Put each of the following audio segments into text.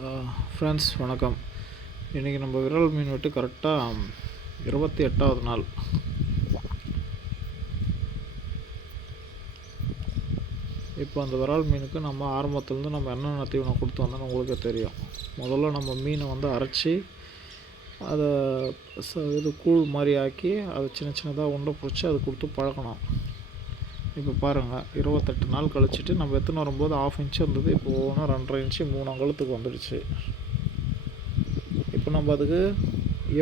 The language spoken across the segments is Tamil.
ஃப்ரெண்ட்ஸ் வணக்கம். இன்றைக்கி நம்ம விரல் மீன் வெட்டு கரெக்டாக இருபத்தி எட்டாவது நாள். இப்போ அந்த விரால் மீனுக்கு நம்ம ஆரம்பத்துலேருந்து நம்ம என்னென்ன தீவனம் கொடுத்து வந்தோம்னு உங்களுக்கே தெரியும். முதல்ல நம்ம மீனை வந்து அரைச்சி அதை ச இது கூழ் மாதிரி ஆக்கி அதை சின்ன சின்னதாக உண்டை பிடிச்சி அதை கொடுத்து பழக்கணும் இப்போ பாருங்கள் இருபத்தெட்டு நாள் கழிச்சிட்டு நம்ம எத்தனை வரும்போது ஆஃப் இன்ச்சு வந்தது? இப்போ ஒன்று ரெண்டரை இன்ச்சு மூணு அங்கலத்துக்கு வந்துடுச்சு. இப்போ நம்ம அதுக்கு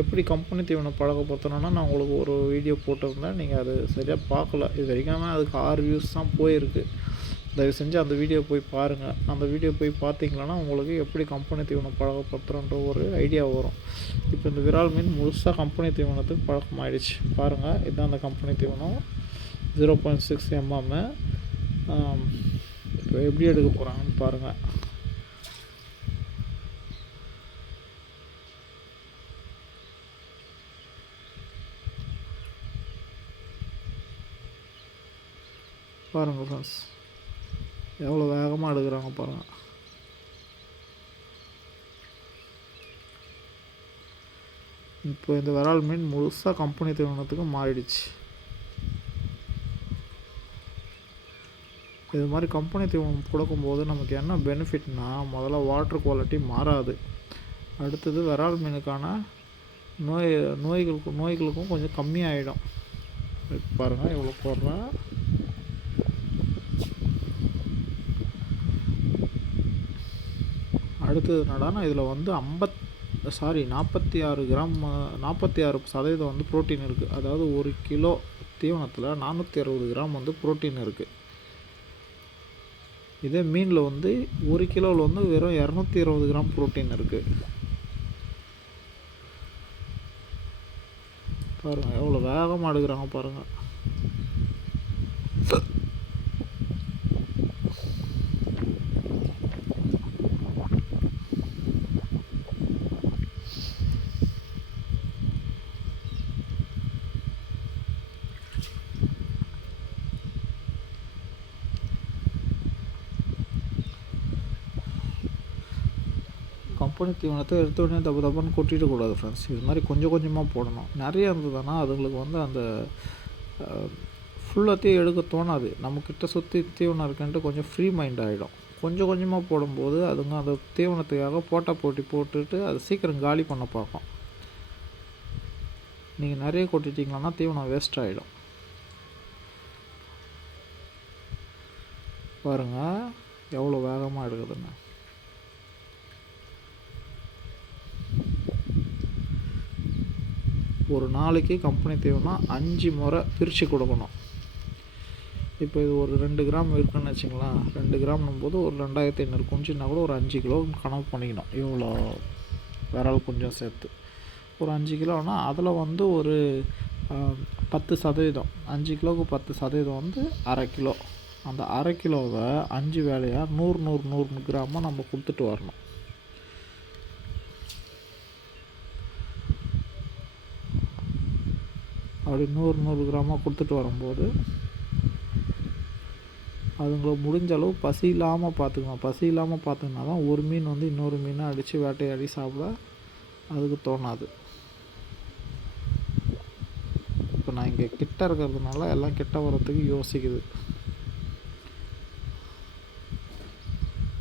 எப்படி கம்பெனி தீவனம் பழக்கப்படுத்தணும்னா நான் உங்களுக்கு ஒரு வீடியோ போட்டிருந்தேன். நீங்கள் அது சரியாக பார்க்கல. இது வரைக்கும் அதுக்கு ஆறு வியூஸ் தான் போயிருக்கு. தயவு செஞ்சு அந்த வீடியோ போய் பாருங்கள் அந்த வீடியோ போய் பார்த்தீங்கன்னா உங்களுக்கு எப்படி கம்பெனி தீவனம் பழக்கப்படுத்துகிறன்ற ஒரு ஐடியா வரும். இப்போ இந்த விரால் மீன் முழுசாக கம்பெனி தீவனத்துக்கு பழக்கமாகிடுச்சு பாருங்கள் இதுதான் அந்த கம்பெனி தீவனம். ஜீரோ பாயிண்ட் சிக்ஸ் எம்எம்மு இப்போ எப்படி எடுக்க போகிறாங்கன்னு பாருங்கள் பாருங்கள் ஃப்ரெண்ட்ஸ் எவ்வளோ வேகமாக எடுக்கிறாங்க பாருங்கள் இப்போ இந்த விரால் மீன் முழுசாக கம்பெனி திருமணத்துக்கு மாறிடுச்சு. இது மாதிரி கம்பெனி தீவனம் கொடுக்கும்போது நமக்கு என்ன பெனிஃபிட்னா முதல்ல வாட்டர் குவாலிட்டி மாறாது. அடுத்தது விரால் மீனுக்கான நோய் நோய்களுக்கு நோய்களுக்கும் கொஞ்சம் கம்மியாகிடும் பாருங்கள் எவ்வளோ போடுறேன் அடுத்தது என்னடானா இதில் வந்து ஐம்பத் சாரி நாற்பத்தி ஆறு கிராம் நாற்பத்தி ஆறு சதவீதம் வந்து புரோட்டீன் இருக்குது அதாவது ஒரு கிலோ தீவனத்தில் நானூற்றி அறுபது கிராம் வந்து புரோட்டீன் இருக்குது இதே மீனில் வந்து ஒரு கிலோவில் வந்து வெறும் இரநூத்தி இருபது கிராம் புரோட்டீன் இருக்குது பாருங்கள் எவ்வளோ வேகமாக எடுக்கிறாங்க பாருங்கள் கம்பெனி தீவனத்தை எடுத்த உடனே தப்பு தப்புன்னு கொட்டிடக்கூடாது ஃப்ரெண்ட்ஸ் இது மாதிரி கொஞ்சம் கொஞ்சமாக போடணும். நிறைய இருந்ததுன்னா அதுங்களுக்கு வந்து அந்த ஃபுல்லாத்தையும் எடுக்க தோணாது. நம்மக்கிட்ட சுற்றி தீவனம் இருக்குன்ட்டு கொஞ்சம் ஃப்ரீ மைண்ட் ஆகிடும் கொஞ்சம் கொஞ்சமாக போடும்போது அதுங்க அந்த தீவனத்துக்காக போட்டா போட்டி போட்டுட்டு அது சீக்கிரம் காலி பண்ண பார்க்கும். நீங்கள் நிறைய கொட்டிட்டிங்கன்னா தீவனம் வேஸ்ட் ஆகிடும் பாருங்கள் எவ்வளோ வேகமாக எடுக்குதுன்னு. ஒரு நாளைக்கு கம்பெனி தீவனம் அஞ்சு முறை பிரித்து கொடுக்கணும். இப்போ இது ஒரு ரெண்டு கிராம் இருக்குன்னு வச்சுங்களேன் ரெண்டு கிராம்னும் போது ஒரு ரெண்டாயிரத்தி ஐநூறு குஞ்சுனா கூட ஒரு அஞ்சு கிலோ கணக்கு பண்ணிக்கணும். இவ்வளோ விரல் கொஞ்சம் சேர்த்து. ஒரு அஞ்சு கிலோனால் அதில் வந்து ஒரு பத்து சதவீதம். அஞ்சு கிலோவுக்கு பத்து சதவீதம் வந்து அரை கிலோ. அந்த அரை கிலோவை அஞ்சு வேலையாக நூறு நூறு நூறு கிராமாக நம்ம கொடுத்துட்டு வரணும். அப்படி நூறு நூறு கிராமாக கொடுத்துட்டு வரும்போது அதுங்களை முடிஞ்ச அளவு பசி இல்லாமல் பார்த்துக்கணும். பசி இல்லாமல் பார்த்துக்கினா தான் ஒரு மீன் வந்து இன்னொரு மீனை அடித்து வேட்டையாடி சாப்பிட அதுக்கு தோணாது. இப்போ நான் இங்கே கிட்ட இருக்கிறதுனால எல்லாம் கிட்ட வர்றதுக்கு யோசிக்குது.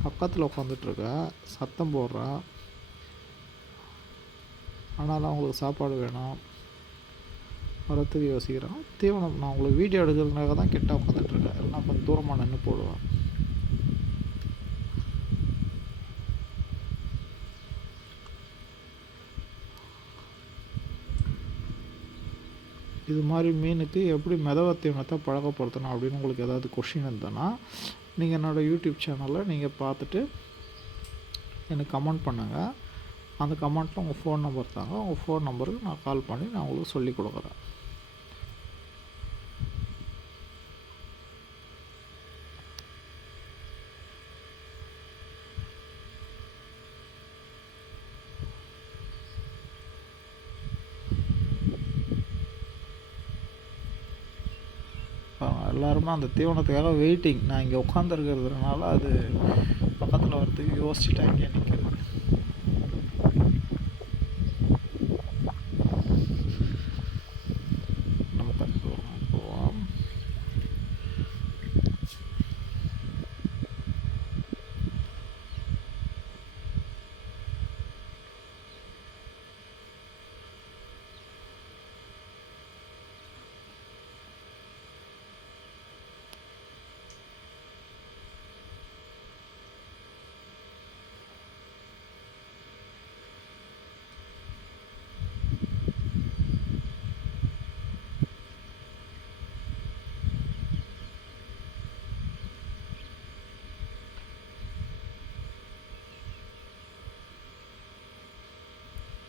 பக்கத்தில் உட்காந்துட்ருக்கேன் சத்தம் போடுறேன் ஆனாலும் அவங்களுக்கு சாப்பாடு வேணும். வரத்துக்கு யோசிக்கிறேன் தீவனம் நான் உங்களுக்கு வீடியோ எடுக்கிறதுனால தான் கிட்ட உட்காந்துட்ருக்கேன் இல்லைனா கொஞ்சம் தூரமாக நின்று போடுவேன். இது மாதிரி மீனுக்கு எப்படி மிதவ தீவனத்தை பழக்கப்படுத்தணும் அப்படின்னு உங்களுக்கு ஏதாவது கொஷின் இருந்ததுன்னா நீங்கள் என்னோடய யூடியூப் சேனலில் நீங்கள் பார்த்துட்டு எனக்கு கமெண்ட் பண்ணுங்கள் அந்த கமெண்ட்டில் உங்கள் ஃபோன் நம்பர் தாங்க. உங்கள் ஃபோன் நம்பருக்கு நான் கால் பண்ணி நான் உங்களுக்கு சொல்லி கொடுக்குறேன். எல்லாருமே அந்த தீவனத்துக்காக வெயிட்டிங் நான் இங்கே உட்காந்துருக்கிறதுனால அது பக்கத்தில் வரதுக்கு யோசிச்சுட்டு அங்கே நிற்கிறது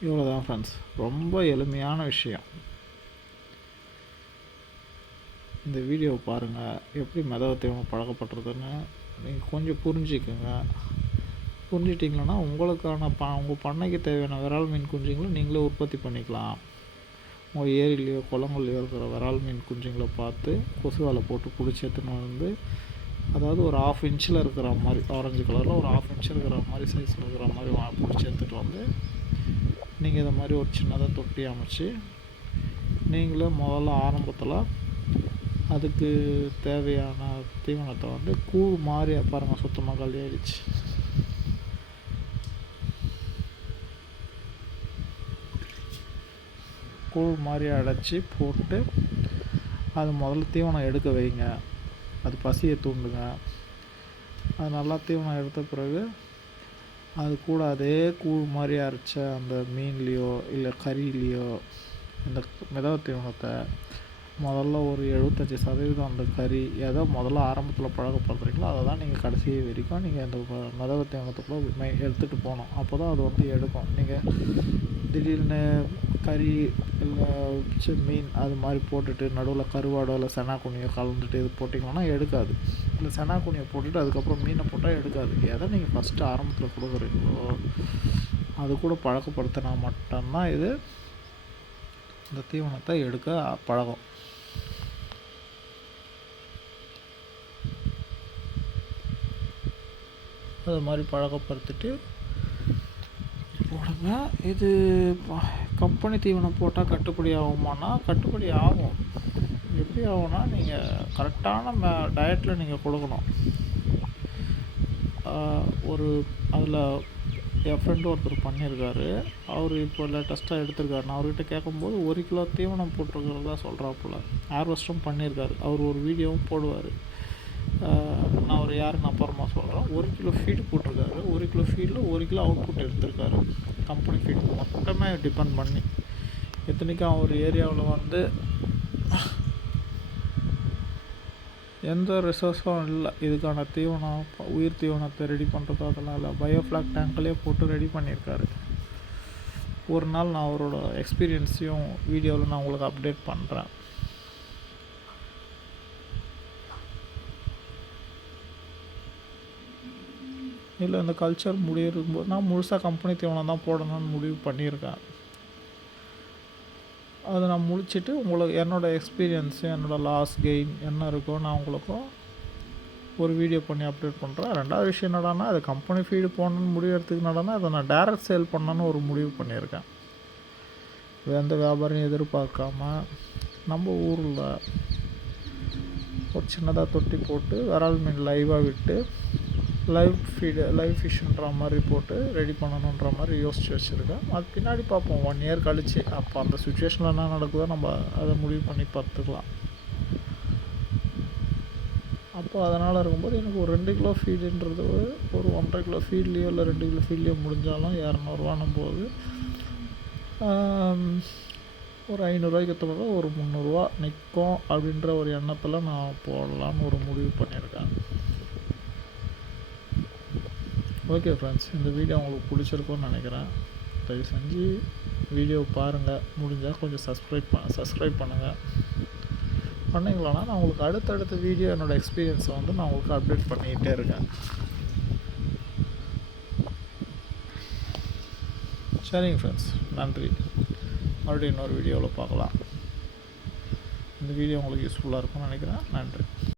இவ்வளோ தான் ஃப்ரெண்ட்ஸ் ரொம்ப எளிமையான விஷயம். இந்த வீடியோவை பாருங்கள் எப்படி மெதவத்தை பழக்கப்படுறதுன்னு நீங்கள் கொஞ்சம் புரிஞ்சுக்கோங்க. புரிஞ்சிட்டிங்களன்னா உங்களுக்கான ப உங்கள் பண்ணைக்கு தேவையான விரால் மீன் குஞ்சுங்களை நீங்களே உற்பத்தி பண்ணிக்கலாம். உங்கள் ஏரியிலையோ குளங்கள்லையோ இருக்கிற விரால் மீன் குஞ்சுங்களை பார்த்து கொசு போட்டு பிடிச்சி எடுத்துன்னு வந்து அதாவது ஒரு ஆஃப் இன்ச்சில் இருக்கிற மாதிரி ஆரஞ்சு கலரில் ஒரு ஆஃப் இன்ச்சில் இருக்கிற மாதிரி சைஸில் இருக்கிற மாதிரி வா பிடிச்சி எடுத்துகிட்டு வந்து நீங்கள் இதை மாதிரி ஒரு சின்னதாக தொட்டி அமைச்சு நீங்களே முதல்ல ஆரம்பத்தில் அதுக்கு தேவையான தீவனத்தை வந்து கூழ் மாதிரி பாருங்கள் சுத்தமாக காலி ஆயிடுச்சு. கூழ் மாதிரி அடைச்சி போட்டு அது முதல்ல தீவனம் எடுக்க வைங்க. அது பசியை தூண்டுங்க. அது நல்லா தீவனம் எடுத்த பிறகு அது கூட அதே கூழ் மாதிரி அரைச்ச அந்த மீன்லேயோ இல்லை கறிலேயோ இந்த மிதவை தீவனத்தை முதல்ல ஒரு எழுபத்தஞ்சி சதவீதம் அந்த கறி எதை முதல்ல ஆரம்பத்தில் பழக்கப்படுறீங்களோ அதை தான் நீங்கள் கடைசி வரைக்கும் நீங்கள் அந்த மிதவ தீவனத்துக்குள்ளே மெ எடுத்துகிட்டு போகணும். அப்போ தான் அது வந்து எடுக்கும். நீங்கள் திடீர்னு கறி இல்லை மீன் அது மாதிரி போட்டுட்டு நடுவில் கருவாடோ இல்லை செனாக்குனியோ கலந்துட்டு இது போட்டிங்கன்னா எடுக்காது. இல்லை செனாக்குனியை போட்டுட்டு அதுக்கப்புறம் மீனை போட்டால் எடுக்காது. எதை நீங்கள் ஃபஸ்ட்டு ஆரம்பத்தில் கொடுக்குறீங்களோ அது கூட பழக்கப்படுத்தினா மட்டும்தான் இது இந்த தீவனத்தை எடுக்க பழகும். அது மாதிரி பழக்கப்படுத்திட்டு போடுங்க. இது கம்பெனி தீவனம் போட்டால் கட்டுப்படி ஆகுமானா கட்டுப்படி ஆகும். எப்படி ஆகும்னா நீங்கள் கரெக்டான மே டயட்டில் நீங்கள் கொடுக்கணும். ஒரு அதில் என் ஃப்ரெண்டு ஒருத்தர் பண்ணியிருக்காரு. அவர் இப்போ லேட்டஸ்ட்டாக எடுத்திருக்காரு நான் அவர்கிட்ட கேட்கும்போது ஒரு கிலோ தீவனம் போட்டிருக்கிறதா சொல்கிறாப்புல ஹார்வெஸ்ட்டும் பண்ணியிருக்காரு. அவர் ஒரு வீடியோவும் போடுவார். நான் அவர் யாருன்னு அப்புறமா சொல்கிறேன் ஒரு கிலோ ஃபீடு போட்டிருக்காரு. ஒரு கிலோ ஃபீடில் ஒரு கிலோ அவுட்புட் எடுத்திருக்காரு. கம்பெனி ஃபீடு மொத்தமே டிபெண்ட் பண்ணி. எத்தனைக்கும் அவர் ஏரியாவில் வந்து எந்த ரிசோர்ஸும் இல்லை. இதுக்கான தீவனம் உயிர் தீவனத்தை ரெடி பண்ணுறது அதெல்லாம் இல்லை பயோஃப்ளாக் டேங்க்லேயே போட்டு ரெடி பண்ணியிருக்காரு. ஒரு நாள் நான் அவரோட எக்ஸ்பீரியன்ஸையும் வீடியோவில் நான் உங்களுக்கு அப்டேட் பண்ணுறேன் இல்லை இந்த கல்ச்சர் முடியிருக்கும்போது நான் முழுசாக கம்பெனி தீவனம் தான் போடணும்னு முடிவு பண்ணியிருக்கேன். அதை நான் முடிச்சுட்டு உங்களுக்கு என்னோடய எக்ஸ்பீரியன்ஸு என்னோடய லாஸ் கெயின் என்ன இருக்கோ நான் உங்களுக்கும் ஒரு வீடியோ பண்ணி அப்டேட் பண்ணுறேன் ரெண்டாவது விஷயம் என்னடானா அது கம்பெனி ஃபீடு போடணுன்னு முடிவெடுத்துக்கு என்னடானா அதை நான் டேரக்ட் சேல் பண்ணணும்னு ஒரு முடிவு பண்ணியிருக்கேன். எந்த வியாபாரம் எதிர்பார்க்காம நம்ம ஊரில் ஒரு சின்னதாக தொட்டி போட்டு விரால் மீன் லைவாக விட்டு லைவ் ஃபீடு லைவ் ஃபிஷ்ன்ற மாதிரி போட்டு ரெடி பண்ணணுன்ற மாதிரி யோசித்து வச்சுருக்கேன். அது பின்னாடி பார்ப்போம். ஒன் இயர் கழிச்சு அப்போ அந்த சுச்சுவேஷனில் என்ன நடக்குதோ நம்ம அதை முடிவு பண்ணி பார்த்துக்கலாம். அப்போ அதனால் இருக்கும்போது எனக்கு ஒரு ரெண்டு கிலோ ஃபீடுன்றது ஒரு ஒன்றரை கிலோ ஃபீட்லேயோ இல்லை ரெண்டு கிலோ ஃபீட்லேயோ முடிஞ்சாலும் இரநூறுவானும் போது ஒரு ஐநூறுரூவாய்க்கு எத்தனை ஒரு முந்நூறுரூவா நிற்கும் அப்படின்ற ஒரு எண்ணத்தில் நான் போடலான்னு ஒரு முடிவு பண்ணியிருக்கேன். ஓகே ஃப்ரெண்ட்ஸ் இந்த வீடியோ உங்களுக்கு பிடிச்சிருக்கும்னு நினைக்கிறேன். தயவு செஞ்சு வீடியோ பாருங்கள் முடிஞ்சால் கொஞ்சம் சப்ஸ்கிரைப் பண்ண சப்ஸ்கிரைப் பண்ணுங்கள் பண்ணிங்களான்னா நான் உங்களுக்கு அடுத்தடுத்த வீடியோ என்னோடய எக்ஸ்பீரியன்ஸை வந்து நான் உங்களுக்கு அப்டேட் பண்ணிக்கிட்டே இருக்கேன். சரிங்க ஃப்ரெண்ட்ஸ் நன்றி. மறுபடியும் இன்னொரு வீடியோவில் பார்க்கலாம். இந்த வீடியோ உங்களுக்கு யூஸ்ஃபுல்லாக இருக்கும்னு நினைக்கிறேன். நன்றி.